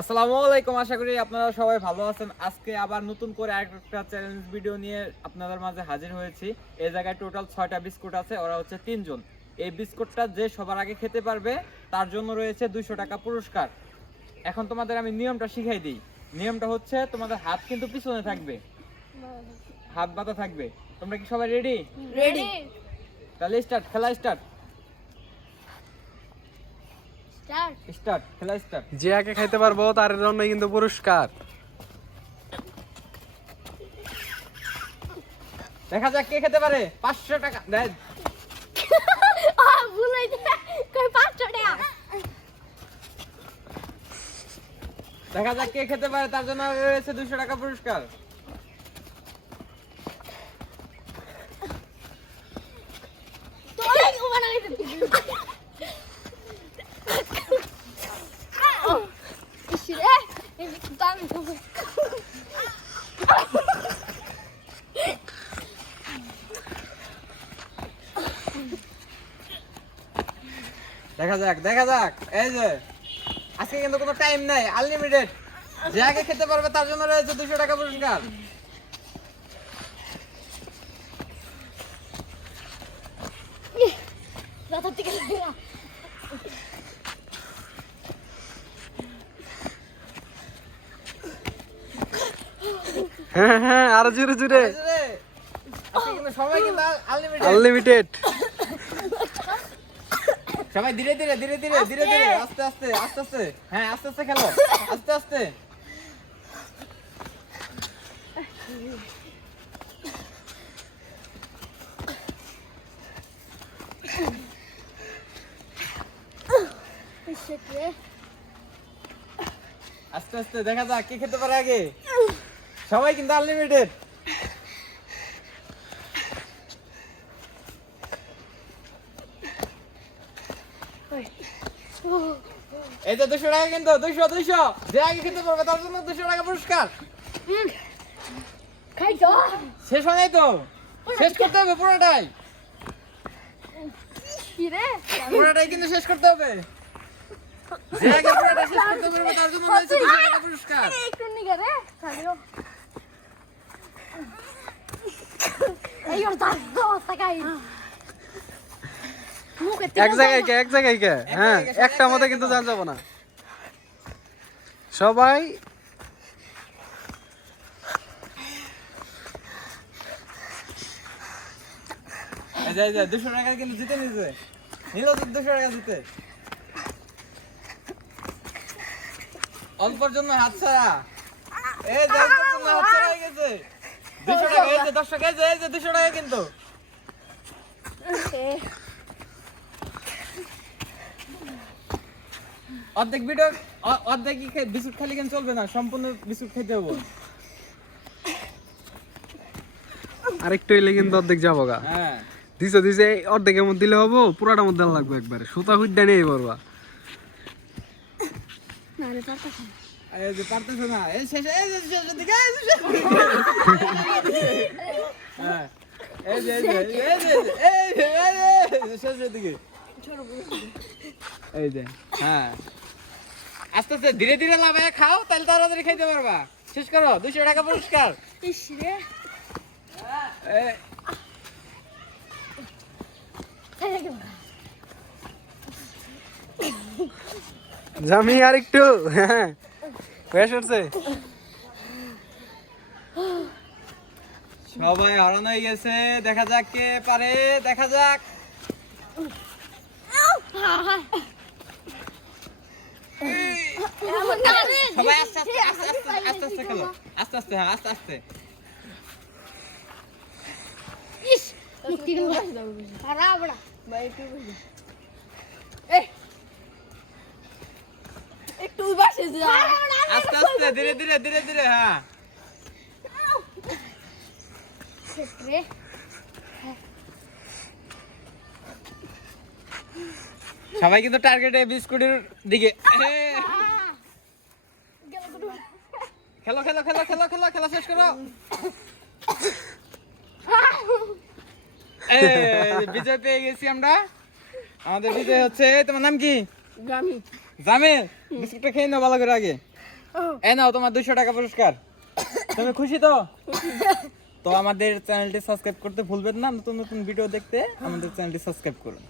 আসসালামু আলাইকুম আশা করি আপনারা সবাই ভালো আছেন। আজকে আবার নতুন করে একটা চ্যালেঞ্জ ভিডিও নিয়ে আপনাদের মাঝে হাজির হয়েছি। এই জায়গায় টোটাল ছয়টা বিস্কুট আছে ওরা হচ্ছে তিনজন। এই বিস্কুটটা যে সবার আগে খেতে পারবে তার জন্য রয়েছে দুইশো টাকা পুরস্কার। এখন তোমাদের আমি নিয়মটা শিখাই দিই। নিয়মটা হচ্ছে তোমাদের হাত কিন্তু পিছনে থাকবে। হাত বাঁধা থাকবে। তোমরা কি সবাই রেডি রেডি তাহলে স্টার্ট খেলা স্টার্ট স্টার্ট স্টার্ট খেলা স্টার্ট যে আগে খাইতে পারব তার জন্য কিন্তু পুরস্কার। দেখা যাক কে খেতে পারে। পাঁচশো টাকা দেয় আ ভুলাই দে কই 500 টাকা? দেখা যাক কে খেতে পারে তার জন্য রয়েছে দুশো টাকা পুরস্কার। তোরে কি দেখা যাক দেখা যাক। এই যে আজকে কিন্তু কোনো টাইম নাই আনলিমিটেড যে আগে খেতে পারবে তার জন্য রয়েছে দুশো টাকা পুরস্কার। হ্যাঁ হ্যাঁ আরও জোরে জোরে। সবাই কিন্তু আনলিমিটেড আনলিমিটেড সবাই ধীরে ধীরে ধীরে ধীরে ধীরে ধীরে আস্তে আস্তে আস্তে আস্তে। হ্যাঁ আস্তে আস্তে খেলো আস্তে আস্তে। আস্তে আস্তে দেখা যাক কে খেতে পারে আগে? সবাই কিন্তু আনলিমিটেড এই যে দুশো টাকা কিন্তু দুশো দুশো। যে আগে খেতে পারবে তার জন্য দুশো টাকা পুরস্কার। খাই তো শেষ হয় নাই তো শেষ করতে হবে পুরোটাই। পুরোটাই কিন্তু শেষ করতে হবে। যে আগে পুরোটা শেষ করতে পারবে তার জন্য রয়েছে দুশো টাকা পুরস্কার। একটু নিগে রে খালিও এই ওর দাঁত এক জায়গায় কে এক জায়গায় কে? হ্যাঁ সবাই একটা এক মতে কিন্তু জান যাব না। সবাই এই যে, দুশো টাকা কিন্তু জিতে নিয়েছে নিল দুশো টাকা জিতে। অল্পর জন্য হাত ছাড়া। এই যে জন্য হাত ছাড়া হয়ে গেছে। দুশো টাকা এই যে এই যে দুশো টাকা কিন্তু। অর্ধেক ভিডিও অর্ধেক বিস্কুট খালি কেন চলবে না সম্পূর্ণ বিস্কুট খেতে হবে। আরেকটু এলে কিন্তু অর্ধেক যাব গা। হ্যাঁ। দিছে দিছে অর্ধেকের মধ্যে দিলে হব পুরাটার মধ্যে লাগবে একবারে। সুতা হুইডা নিয়ে পারবা এই যে। হ্যাঁ। আস্তে আস্তে ধীরে ধীরে লাভায় খাও তাহলে তাড়াতাড়ি খাইতে পারবা। শেষ করো দুশো টাকা পুরস্কার। জামি আরেকটু হ্যাঁ। সবাই হরান হয়ে গেছে দেখা যাক কে পারে দেখা যাক। সবাই আস্তে আস্তে আস্তে আস্তে আস্তে আস্তে খেলো আস্তে আস্তে হ্যাঁ আস্তে আস্তে। ইস মুক্তি গেল। খারাপ বড়া ভাই একটু একটু বাসে যা। আস্তে আস্তে ধীরে ধীরে ধীরে ধীরে হ্যাঁ। ক্ষেত্রে সবাই কিন্তু টার্গেটে বিস্কুটের দিকে। খেলো খেলো খেলো খেলো খেলো খেলা শেষ করো। বিজয় পেয়ে গেছি আমরা। আমাদের বিজয় হচ্ছে তোমার নাম কি? গ্রামী জামে বিস্কুটটা খেয়ে নাও ভালো করে আগে। এ নাও তোমার দুইশো টাকা পুরস্কার। তুমি খুশি তো? তো আমাদের চ্যানেলটি সাবস্ক্রাইব করতে ভুলবেন না নতুন নতুন ভিডিও দেখতে আমাদের চ্যানেলটি সাবস্ক্রাইব করুন।